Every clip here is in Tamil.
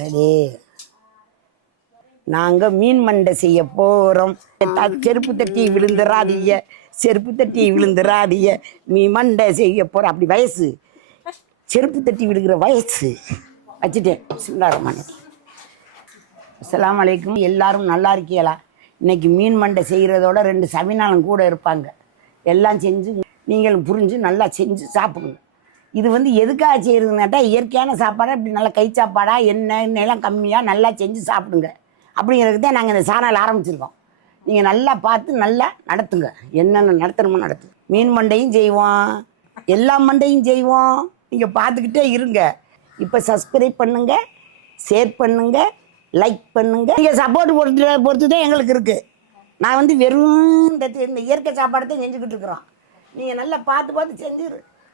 ரெடி. நாங்க மீன் மண்டை செய்ய போறோம். செருப்பு தட்டி விழுந்துராதிய, செருப்பு தட்டி விழுந்துராதிய, மீன் மண்டை செய்ய போறோம். அப்படி வயசு செருப்பு தட்டி விழுகிற வயசு வச்சுட்டேன். அஸ்ஸலாமு அலைக்கும். எல்லாரும் நல்லா இருக்கீங்களா? இன்னைக்கு மீன் மண்டை செய்கிறதோட 2 சமையலும் கூட இருப்பாங்க. எல்லாம் செஞ்சு நீங்களும் புரிஞ்சு நல்லா செஞ்சு சாப்பிடுங்க. இது எதுக்காக செய்கிறதுனாட்டா, இயற்கையான சாப்பாடாக இப்படி நல்லா கை சாப்பாடாக எண்ணெய் கம்மியாக நல்லா செஞ்சு சாப்பிடுங்க அப்படிங்கிறதுக்கு தான் நாங்கள் இந்த சேனல் ஆரம்பிச்சிருக்கோம். நீங்கள் நல்லா பார்த்து நல்லா நடத்துங்க. என்னென்ன நடத்தணுமோ நடத்து. மீன் மண்டையும் செய்வோம், எல்லா மண்டையும் செய்வோம். நீங்கள் பார்த்துக்கிட்டே இருங்க. இப்போ சப்ஸ்கிரைப் பண்ணுங்கள், ஷேர் பண்ணுங்கள், லைக் பண்ணுங்கள். நீங்கள் சப்போர்ட் பொறுத்து தான் எங்களுக்கு இருக்குது. நான் வெறும் இந்த இயற்கை சாப்பாடு தான் செஞ்சுக்கிட்டு இருக்கிறோம். நீங்கள் நல்லா பார்த்து செஞ்சு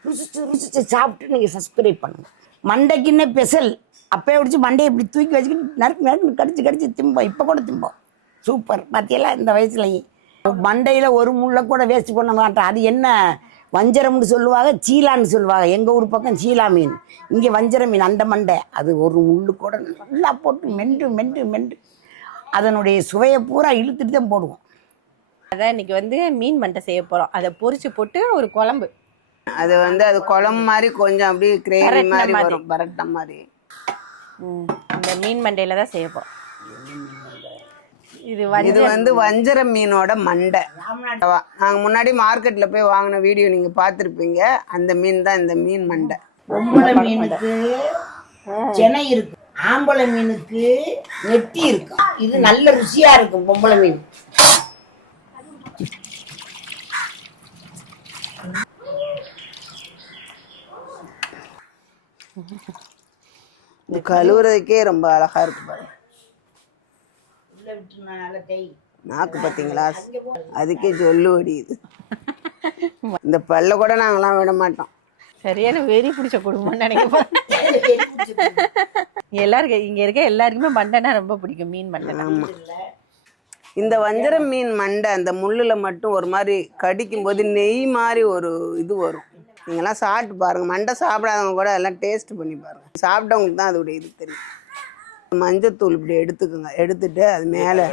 ருசிச்சு சாப்பிட்டு நீங்கள் சப்ஸ்கிரைப் பண்ணுங்கள். மண்டைக்குன்னு ஸ்பெஷல். அப்பயே பிடிச்சி மண்டையை இப்படி தூக்கி வச்சுக்கிட்டு நறுக்கு கடிச்சு திம்போம். இப்போ கூட திம்போம். சூப்பர். பார்த்தியெல்லாம் இந்த வயசுலையும் மண்டையில் ஒரு முள்ளை கூட வேஸ்ட் பண்ண மாட்டேன். அது என்ன வஞ்சரம்னு சொல்லுவாங்க, சீலான்னு சொல்லுவாங்க. எங்கள் ஊர் பக்கம் சீலா மீன், இங்கே வஞ்சர மீன். அந்த மண்டை அது ஒரு முள்ளு கூட நல்லா போட்டு மென்று அதனுடைய சுவையை பூரா இழுத்துட்டு தான் போடுவோம். அதான் இன்னைக்கு மீன் மண்டை செய்ய போகிறோம். அதை பொரிச்சு போட்டு ஒரு குழம்பு. அது அது குழம்பு மாதிரி கொஞ்சம் அப்படியே கிரேவி மாதிரி வரும், பரட்ட மாதிரி. இந்த மீன் மண்டையில தான் செய்ய போகிறோம். இது வஞ்சர மீனோட மண்டை. நாங்கள் முன்னாடி மார்க்கெட்டில் போய் வாங்கின வீடியோ நீங்கள் பார்த்துருப்பீங்க. அந்த மீன் தான் இந்த மீன் மண்டை. பொம்பளை மீனுக்கு செனை இருக்கு, ஆம்பளை மீனுக்கு நெட்டி இருக்கும். இது நல்ல ருசியா இருக்கும் பொம்பளை மீன். இது கழுவுறதுக்கே ரொம்ப அழகா இருக்கு பாருங்க. நாக்கு பார்த்தீங்களா, அதுக்கே சொல்லு வடியுது. இந்த பல்ல கூட நாங்களாம் விட மாட்டோம். சரியான வெறி பிடிச்ச குடும்பம்னு நினைக்கிறேன். எல்லாருக்கும் இங்க இருக்க எல்லாருக்குமே மண்டைனா ரொம்ப பிடிக்கும், மீன் மண்டை. ஆமா, இந்த வஞ்சர மீன் மண்டை அந்த முள்ளுல மட்டும் ஒரு மாதிரி கடிக்கும் போது நெய் மாதிரி ஒரு இது வரும். நீங்கள்லாம் சாப்பிட்டு பாருங்க. மண்டை சாப்பிடாதவங்க கூட எல்லாம் டேஸ்ட் பண்ணி பாருங்க. சாப்பிட்டவங்களுக்கு தான் அதோடைய இது தெரியும். மஞ்சத்தூள் இப்படி எடுத்துக்கோங்க. எடுத்துட்டு அது மேலே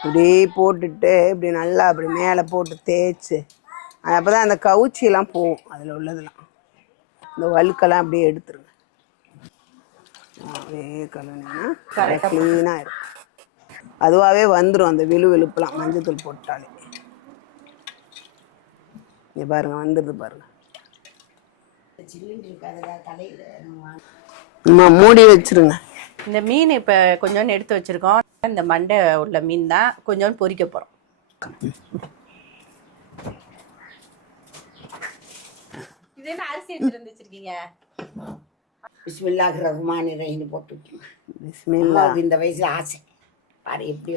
இப்படியே போட்டுட்டு இப்படி நல்லா அப்படி மேலே போட்டு தேய்ச்சி, அப்போ தான் அந்த கவுச்சியெல்லாம் போகும். அதில் உள்ளதெல்லாம் இந்த வழுக்கெல்லாம் அப்படியே எடுத்துருங்க. அப்படியே கழுவினீங்கன்னா க்ளீனாக இருக்கும். அதுவாகவே வந்துடும் அந்த வெளுப்பெல்லாம் மஞ்சத்தூள் போட்டாலே. இங்கே பாருங்கள், வந்துடுது பாருங்கள். மூடி வச்சிருங்க. இந்த மீன் இப்போ கொஞ்சோண்டு எடுத்து வச்சிருக்கோம். இந்த மண்டை உள்ள மீன் தான் கொஞ்சோண்டு பொரிக்க போகிறோம். இது என்ன அரிசி எடுத்துட்டு வச்சிருக்கீங்க? பிஸ்மில்லாஹிர் ரஹ்மானிர் ரஹீம் போட்டு. பிஸ்மில்லா. இந்த வயசுல ஆசை பாரு எப்படி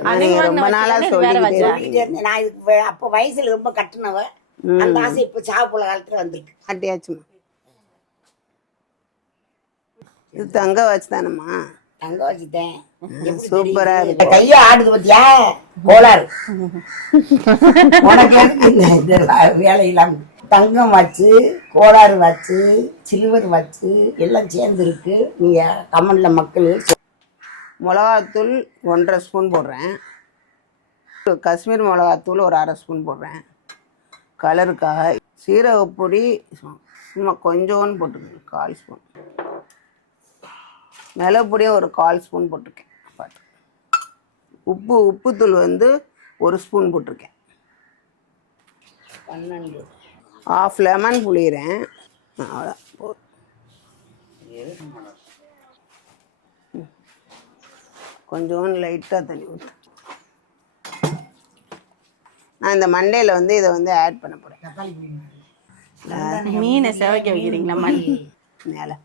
ரொம்ப நாளா சொல்லிட்டே இருந்தேன். நான் இதுக்கு அப்போ வயசுல ரொம்ப கட்டுனவ. அந்த ஆசை இப்போ சாப்பிட காலத்துல வந்திருக்கு. கட்டியாச்சுமா. இது தங்க வச்சு தானம்மா? தங்க வச்சுட்டேன். சூப்பரா இருக்கு. கையா ஆடுது பத்தியா, கோளாறு. உனக்கு வேலையெல்லாம் தங்கம் வச்சு, கோளாறு வச்சு, சில்வர் வச்சு எல்லாம் சேர்ந்து இருக்கு. நீங்க கமெண்ட்ல மக்கள். மிளகாத்தூள் 1.5 ஸ்பூன் போடுறேன். காஷ்மீர் மிளகாத்தூள் ஒரு 1/2 ஸ்பூன் போடுறேன் கலருக்காக. சீரகப்பொடி சும்மா கொஞ்சோன்னு போட்டுக்கோங்க, 1/4 ஸ்பூன். மிளகுப்பொடியும் ஒரு 1/4 ஸ்பூன் போட்டிருக்கேன். உப்புத்தூள் 1 ஸ்பூன் போட்டிருக்கேன். 1/2 லெமன் புளிகிறேன். அவ்வளோ போதும். கொஞ்சோன்னு லைட்டாக தண்ணி ஊற்று. நான் இந்த மண்டையில் இதை ஆட் பண்ண போகிறேன். மீனை செவைக்க வைக்கிறீங்களா? மண் மேலே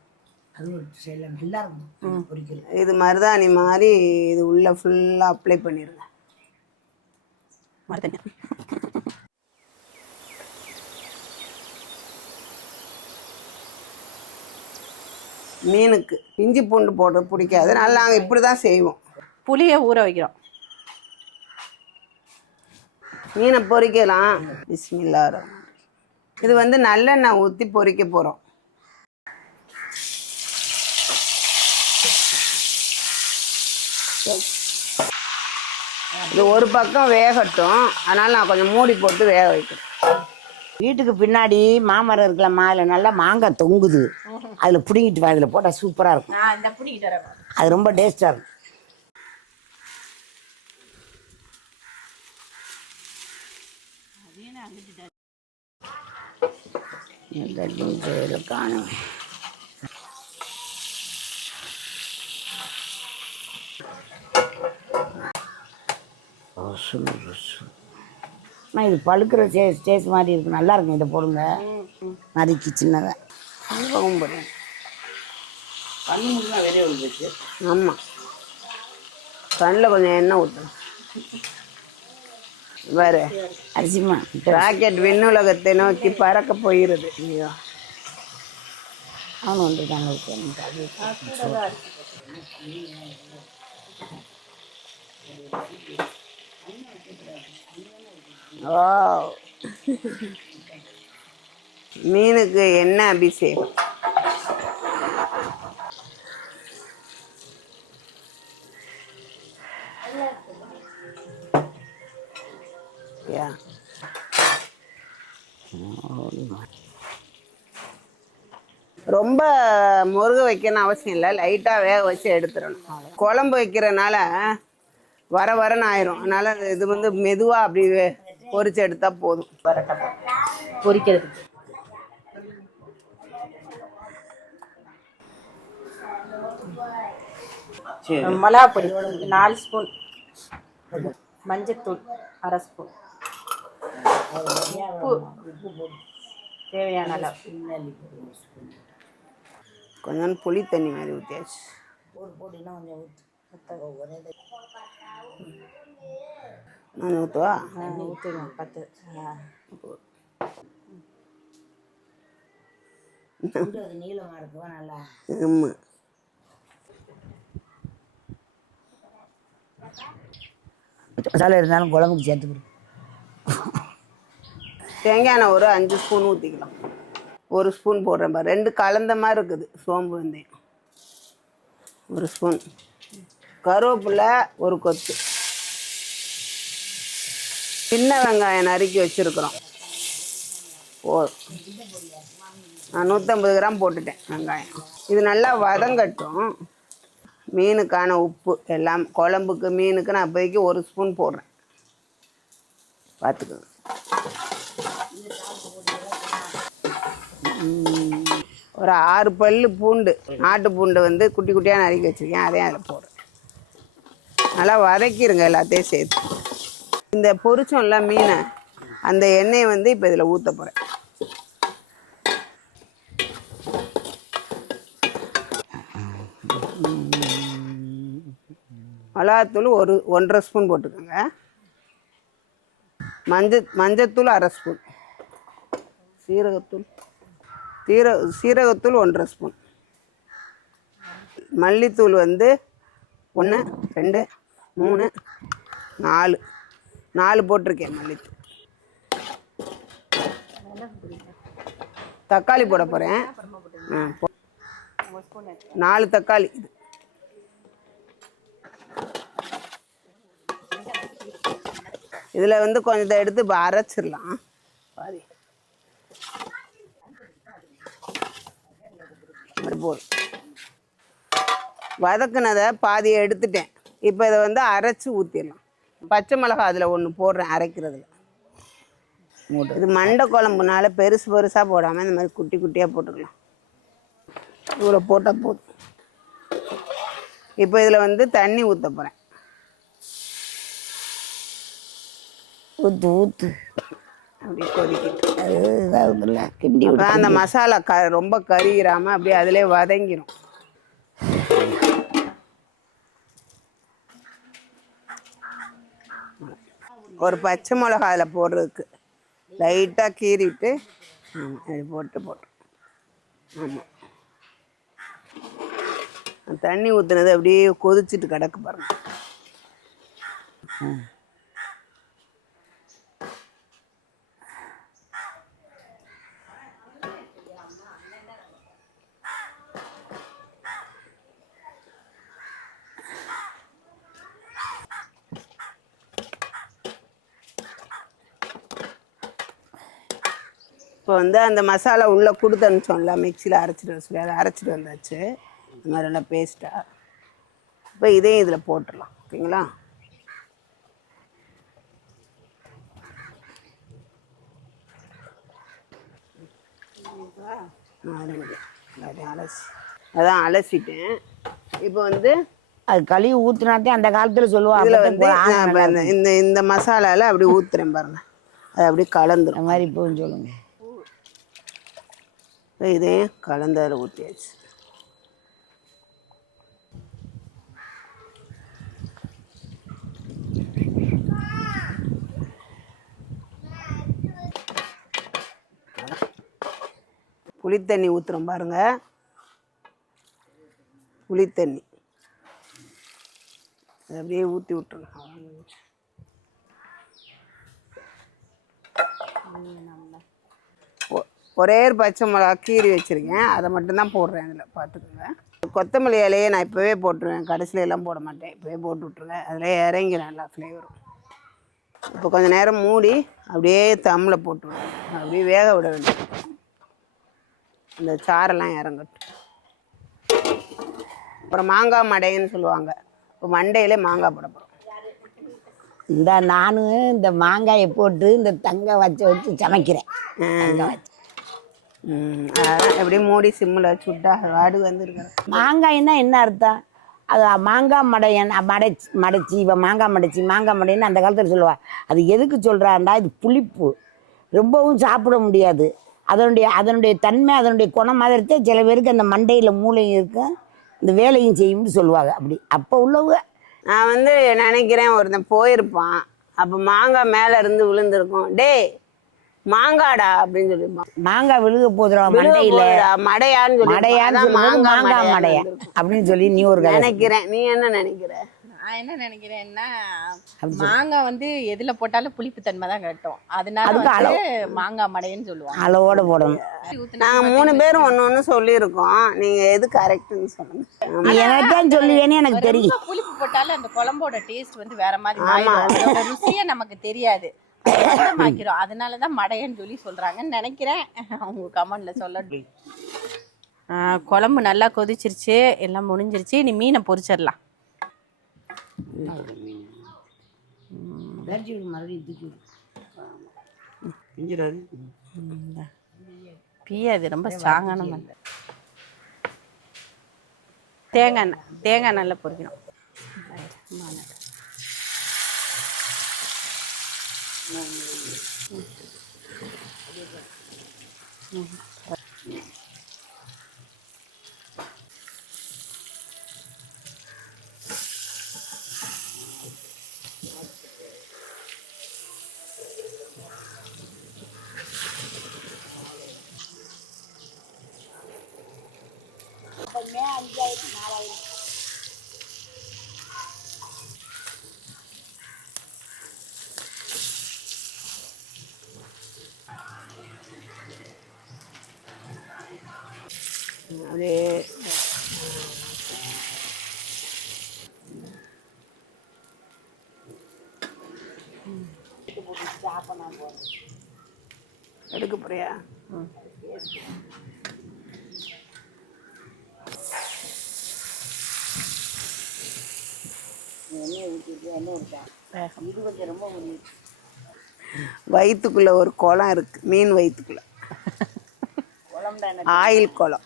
நல்லா இருக்கும். இது மருதாணி மாதிரி இது உள்ள ஃபுல்லாக அப்ளை பண்ணிடுங்க. மீனுக்கு இஞ்சி பூண்டு போடுறது பிடிக்காது. அதனால நாங்கள் இப்படி தான் செய்வோம். புளியை ஊற வைக்கிறோம். மீனை பொரிக்கலாம். பிஸ்மில்லா. இது நல்லெண்ணெய் ஊற்றி பொரிக்க போகிறோம். இது ஒரு பக்கம் வேகட்டும், அதனால் நான் கொஞ்சம் மூடி போட்டு வேக வைக்கிறேன். வீட்டுக்கு பின்னாடி மாமரம் இருக்கலாமா, அதில் நல்லா மாங்காய் தொங்குது. அதில் பிடிங்கிட்டு வா, அதில் போட்டால் சூப்பராக இருக்கும். நான் இந்த பிடிக்கிட்டு வரேன். அது ரொம்ப டேஸ்ட்டாக இருக்கும். காணும் இது பழுக்கிற ஸ்டேஜ் மாதிரி இருக்கு. நல்லா இருக்கும். இதை போடுங்க, நறுக்கி சின்னதாக. ஆமாம், கண்ணில் கொஞ்சம் எண்ணெய் ஊற்றணும். வேறு அரிசிமா ராக்கெட் விண்ணுலகத்தை நோக்கி பறக்க போகிறது. ஐயோ, அவனு வந்துருக்காங்க. ஓ, மீனுக்கு என்ன அபிஷேகம். ரொம்ப முருக வைக்கணும் அவசியம் இல்லை, லைட்டாக வேக வச்சு எடுத்துடணும். குழம்பு வைக்கிறனால வர வரன்னு ஆயிரும். அதனால இது வந்து மெதுவாக அப்படி பொரிச்சு எடுத்தா போதும். பொரிக்கிறதுக்கு மிளகா பொடி 4 ஸ்பூன், மஞ்சத்தூள் 1/2 ஸ்பூன், உப்பு தேவையான அளவு, கொஞ்சம் புளி தண்ணி மாதிரி ஊற்றியாச்சு. நான் ஊற்றுவா? ஊற்றுங்க 10. நீளமாக இருக்குவா நல்லா. ஆமாம், மசாலா இருந்தாலும் குழம்புக்கு சேர்த்துக்கிறோம். தேங்காய் எண்ணெய் ஒரு 5 ஸ்பூன் ஊற்றிக்கலாம். 1 ஸ்பூன் போடுறேன் பாரு, 2 கலந்த மாதிரி இருக்குது. சோம்பு வெந்தயம் 1 ஸ்பூன், கருவேப்பிலை 1 கொத்து, சின்ன வெங்காயம் நறுக்கி வச்சுருக்குறோம். நான் 150 கிராம் போட்டுட்டேன் வெங்காயம். இது நல்லா வதங்கட்டும். மீனுக்கான உப்பு எல்லாம் குழம்புக்கு மீனுக்கு நான் இப்போதைக்கு 1 ஸ்பூன் போடுறேன், பார்த்துக்கோங்க. ஒரு 6 பல்லு பூண்டு, நாட்டு பூண்டு வந்து குட்டி குட்டியாக நறுக்கி வச்சுருக்கேன், அதையும் அதில் போடுறேன். நல்லா வதக்கிடுங்க எல்லாத்தையும் சேர்த்து. இந்த பொரிச்சோம்ல மீனை, அந்த எண்ணெயை வந்து இப்போ இதில் ஊற்ற போகிறேன். மிளகாத்தூள் 1.5 ஸ்பூன் போட்டுக்கோங்க. மஞ்சத்தூள் 1/2 ஸ்பூன், சீரகத்தூள் 1.5 ஸ்பூன், மல்லித்தூள் வந்து 1 2 3 4 போட்டிருக்கேன் மல்லித்தூள். தக்காளி போட போகிறேன். 4 தக்காளி. இதில் வந்து கொஞ்சத்தை எடுத்து இப்போ அரைச்சிடலாம். பாதி போதும். வதக்குனதை பாதியை எடுத்துட்டேன். இப்போ இதை வந்து அரைச்சி ஊற்றிடலாம். பச்சை மிளகாய் அதில் 1 போடுறேன் அரைக்கிறதுல. இது மண்டை குழம்புனால பெருசு பெருசாக போடாமல் இந்த மாதிரி குட்டி குட்டியாக போட்டுக்கலாம். இவ்வளோ போட்டால் போதும். இப்போ இதில் வந்து தண்ணி ஊற்ற போகிறேன். ஊற்று அப்படி கொதிக்கிட்டு இதாகுதுல்ல, கிண்டி அந்த மசாலா ரொம்ப கறியிறாமல் அப்படியே அதிலே வதங்கிடும். ஒரு பச்சை மிளகா அதில் போடுறதுக்கு லைட்டாக கீறிட்டு அது போட்டு ஆமாம். தண்ணி ஊற்றுனது அப்படியே கொதிச்சுட்டு கிடக்கு பாருங்க. இப்போ வந்து அந்த மசாலா உள்ளே கொடுத்து அனுப்பிச்சோம்ல மிக்சியில் அரைச்சிட்டு வர சொல்லி அதை அரைச்சிட்டு வந்தாச்சு. இந்த மாதிரி நல்லா பேஸ்ட்டாக. இப்போ இதையும் இதில் போட்டுடலாம். ஓகேங்களா? எல்லாத்தையும் அலசி அதான் அலசிட்டேன். இப்போ வந்து அது கழுவி ஊற்றுனாத்தே அந்த காலத்தில் சொல்லுவாங்க. இதில் வந்து நான் இந்த இந்த மசாலாவில் அப்படி ஊற்றுறேன் பாருங்க. அது அப்படியே கலந்துரும். அந்த மாதிரி இப்போவும் சொல்லுங்க. இதையும் கலந்து அதில் ஊற்றியாச்சு. புளித்தண்ணி ஊற்றுறோம் பாருங்க. புளித்தண்ணி அதை அப்படியே ஊற்றி விட்டுருங்க. ஒரே ஒரு பச்சை மிளகா கீறி வச்சுருக்கேன், அதை மட்டும்தான் போடுறேன். அதில் பார்த்துக்கோங்க. கொத்தமல்லி இலையே நான் இப்போவே போட்டுருவேன், கடைசியில் எல்லாம் போட மாட்டேன். இப்போவே போட்டு விட்ருங்க, அதில் இறங்கி நல்லா ஃப்ளேவரும். இப்போ கொஞ்சம் நேரம் மூடி அப்படியே தம்மில் போட்டு விடுவேன். அப்படியே வேக விட வேண்டும். இந்த சாரெல்லாம் இறங்கட்டும். அப்புறம் மாங்காய் மடைன்னு சொல்லுவாங்க. இப்போ மண்டையிலே மாங்காய் போட போகிறோம். இந்த நானும் இந்த மாங்காயை போட்டு இந்த தங்க வச்சு சமைக்கிறேன். அதான் எப்படி மூடி சிம்மில் வச்சு விட்டா வாடு வந்துருக்கிறேன். மாங்காய்னா என்ன அர்த்தம்? அது மாங்காய் மடையன் மடைச்சி இப்போ மாங்காய் மடைன்னு அந்த காலத்தில் சொல்லுவாள். அது எதுக்கு சொல்கிறாண்டா, இது புளிப்பு, ரொம்பவும் சாப்பிட முடியாது. அதனுடைய தன்மை, அதனுடைய குணம் மாதிரி சில பேருக்கு அந்த மண்டையில் மூளையும் இருக்கும், இந்த வேலையும் செய்யும்னு சொல்லுவாங்க. அப்படி அப்போ உள்ளவங்க. நான் வந்து நினைக்கிறேன் ஒருத்தன் போயிருப்பான், அப்போ மாங்காய் மேலே இருந்து விழுந்திருக்கும். டே மாங்காடா அப்படின்னு சொல்லியிருப்பான். மாங்காய் விழுக போதும் மண்டையில, மடையான்னு சொல்லி மாங்காய் மடையா அப்படின்னு சொல்லி நீ ஒரு நினைக்கிறேன். நீ என்ன நினைக்கிற? நான் என்ன நினைக்கிறேன்னா, மாங்காய் வந்து எதுல போட்டாலும் புளிப்பு தன்மை தான் கட்டும். அதனால மாங்காய் மடைன்னு சொல்லுவாங்க. அளவோட போடணும். நாங்க 3 பேரும் ஒன்னு சொல்லியிருக்கோம். நீங்க எது கரெக்ட்னு சொல்லுங்க. எனக்குதான் சொல்லுவேன்னு எனக்கு தெரியும். புளிப்பு போட்டாலும் அந்த குழம்போட டேஸ்ட் வந்து வேற மாதிரி, ருசியே நமக்கு தெரியாது, அதனாலதான் மடையன்னு சொல்லி சொல்றாங்கன்னு நினைக்கிறேன். அவங்க கமெண்ட்ல சொல்லட்டும். குழம்பு நல்லா கொதிச்சிருச்சு, எல்லாம் முடிஞ்சிருச்சு. நீ மீனை பொரிச்சிடலாம். பியாது ரொம்ப ஸ்ட்ராங்கான மண். தேங்காய் நல்லா பொரிக்கணும். அப்படியே எடுக்க போறியா? வயிற்றுக்குள்ள ஒரு குளம் இருக்கு, மீன் வயிற்றுக்குள்ள. ஆயில் குளம்.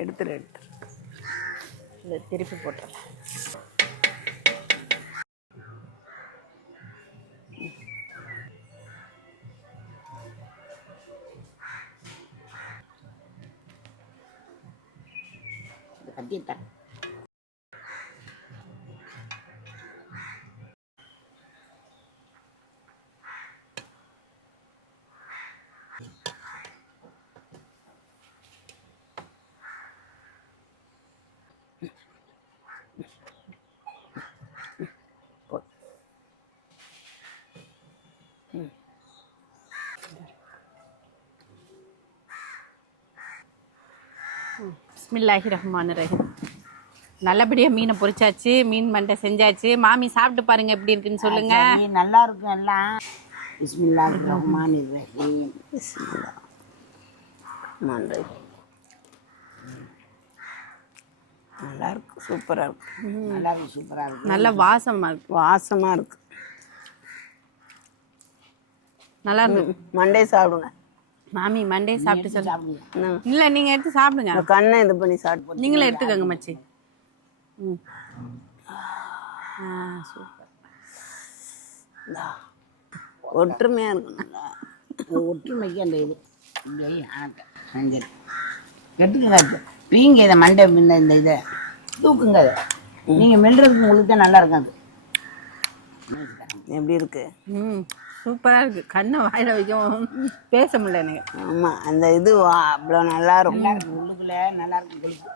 எடுத்துரு திருப்பி போட்டுறேன். கட்டிட்டேன். பிஸ்மில்லாஹி ரஹ்மான் ரஹீம். நல்லபடியாக மீனை பொரிச்சாச்சு, மீன் மண்டை செஞ்சாச்சு. மாமி சாப்பிட்டு பாருங்க எப்படி இருக்குன்னு சொல்லுங்க. சரி, நல்லா இருக்கும் எல்லாம். பிஸ்மில்லாஹிர் ரஹ்மானிர் ரஹீம். நல்லா இருக்கு, சூப்பரா இருக்கு. நல்லா இருக்கு, சூப்பரா இருக்கு. நல்ல வாசமா இருக்கு. வாசமா இருக்கு. நல்லா இருக்கு. மண்டே சாப்பிடுங்க மாமி மண்டே சாப்பிட்டு சொல்லு. சாப்பிடுங்க. இல்ல நீங்க எடுத்து சாப்பிடுங்க. இந்த கண்ணை இது பண்ணி சாப்பிட்டு நீங்களே எடுத்துக்கோங்க மச்சி. சூப்பர். ஒற்றுமையா இருக்கணும். ஒற்றுமைக்கு அந்த இது செஞ்சது எடுத்துக்கங்க. பீங்க இதை மண்டை முன்ன இந்த இதை தூக்குங்க. அதை நீங்கள் மெல்றதுக்கு உங்களுக்கு தான் நல்லா இருக்கும். அது எப்படி இருக்கு? சூப்பரா இருக்கு. கண்ணை வாயில வைக்கவும் பேச முடியல எனக்கு. ஆமா, அந்த இது அவ்வளோ நல்லா இருக்கும். உள்ளுக்குள்ள நல்லா இருக்கும். கொழுப்பு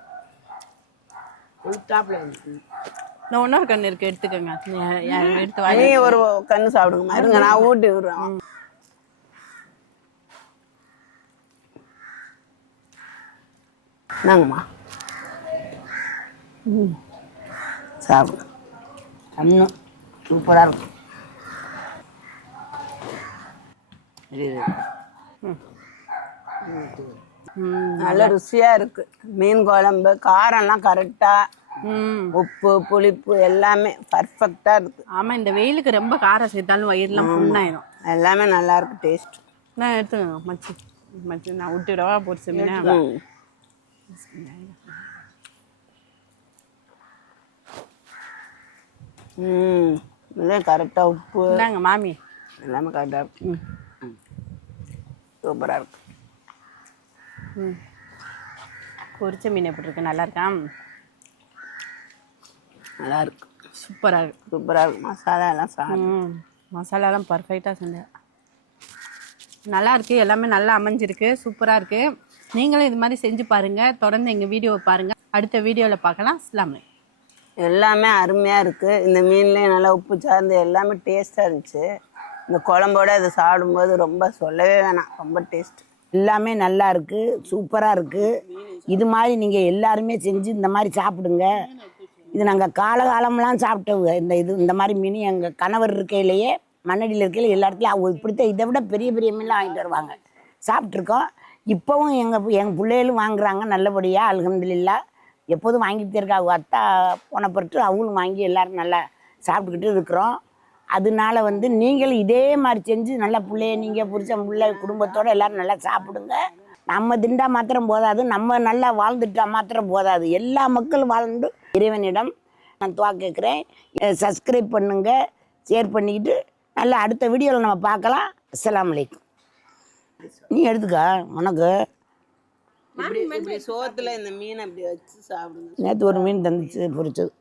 கொழுத்தாப்புல இருக்கு. நான் இன்னொரு கண்ணு இருக்கு, எடுத்துக்கோங்க. எடுத்து நீ ஒரு கண்ணு சாப்பிடுங்கம்மா. இருங்க, நான் ஊட்டி விடுறேன். நாங்கம்மா சாப்பிடுங்க. கண்ணு சூப்பராக இருக்கும். நல்ல ருசியா இருக்கு. மீன் குழம்பு காரம்லாம் கரெக்டா, உப்பு புளிப்பு எல்லாமே பர்ஃபெக்டா இருக்கு. ஆமா, இந்த வெயிலுக்கு ரொம்ப காரம் சேர்த்தாலும் வயிறுலாம் புண்ணாயிரும். எல்லாமே நல்லா இருக்கு. டேஸ்ட் நான் எடுத்துக்கோங்க மச்சி. மச்சி நான் விட்டுவிடவா பொரிச்ச மீனா? இதெல்லாம் கரெக்டா உப்பு இந்தாங்க மாமி. எல்லாமே கரெக்டா இருக்கு. சூப்பரா இருக்கு. பொரிச்ச மீன் எப்படி இருக்கு? நல்லா இருக்கா? நல்லா இருக்கு. சூப்பரா இருக்கு. சூப்பரா இருக்கு. மசாலா எல்லாம் மசாலாலாம் பர்ஃபெக்டாக செஞ்சேன். நல்லா இருக்கு. எல்லாமே நல்லா அமைஞ்சிருக்கு. சூப்பராக இருக்கு. நீங்களும் இது மாதிரி செஞ்சு பாருங்க. தொடர்ந்து எங்கள் வீடியோவை பாருங்க. அடுத்த வீடியோவில் பார்க்கலாம். அஸ்ஸலாமு அலைக்கும். எல்லாமே அருமையா இருக்கு. இந்த மீன்லேயும் நல்லா உப்பு சார்ந்து எல்லாமே டேஸ்டா இருந்துச்சு. இந்த குழம்போட இதை சாப்பிடும்போது ரொம்ப சொல்லவே வேணாம், ரொம்ப டேஸ்ட். எல்லாமே நல்லா இருக்கு, சூப்பராக இருக்கு. இது மாதிரி நீங்கள் எல்லாருமே செஞ்சு இந்த மாதிரி சாப்பிடுங்க. இது நாங்கள் காலகாலம்லாம் சாப்பிட்டவங்க. இந்த மாதிரி மீன் எங்கள் கணவர் இருக்கையிலேயே, மண்ணடியில் இருக்கையில் எல்லா இடத்துலையும் அவங்க இப்படித்தான் இதை விட பெரிய பெரிய மீன்லாம் வாங்கிட்டு வருவாங்க. சாப்பிட்ருக்கோம். இப்போவும் எங்கள் பிள்ளைகளும் வாங்குறாங்க நல்லபடியாக. அல்ஹம்துலில்லாஹ். எப்போதும் வாங்கிட்டு இருக்கா. அவங்க அத்தா போன பொறுத்து அவங்களும் வாங்கி எல்லோரும் நல்லா சாப்பிட்டுக்கிட்டு இருக்கிறோம். அதனால நீங்களும் இதே மாதிரி செஞ்சு நல்லா பிள்ளைய நீங்கள் புரிச்ச பிள்ளை குடும்பத்தோடு எல்லோரும் நல்லா சாப்பிடுங்க. நம்ம திண்டா மாத்திரம் போதாது, நம்ம நல்லா வாழ்ந்துட்டா மாத்திரம் போதாது. எல்லா மக்களும் வாழ்ந்து இறைவனிடம் நான் துவா கேட்குறேன். சப்ஸ்கிரைப் பண்ணுங்கள், ஷேர் பண்ணிக்கிட்டு நல்லா அடுத்த வீடியோவில் நம்ம பார்க்கலாம். அஸ்ஸலாமு அலைக்கும். நீ எடுத்துக்கா உனக்கு. இப்படி சோத்துல இந்த மீனை இப்படி வச்சு சாப்பிடுங்க. நேற்று ஒரு மீன் தந்துச்சு பொரிச்சது.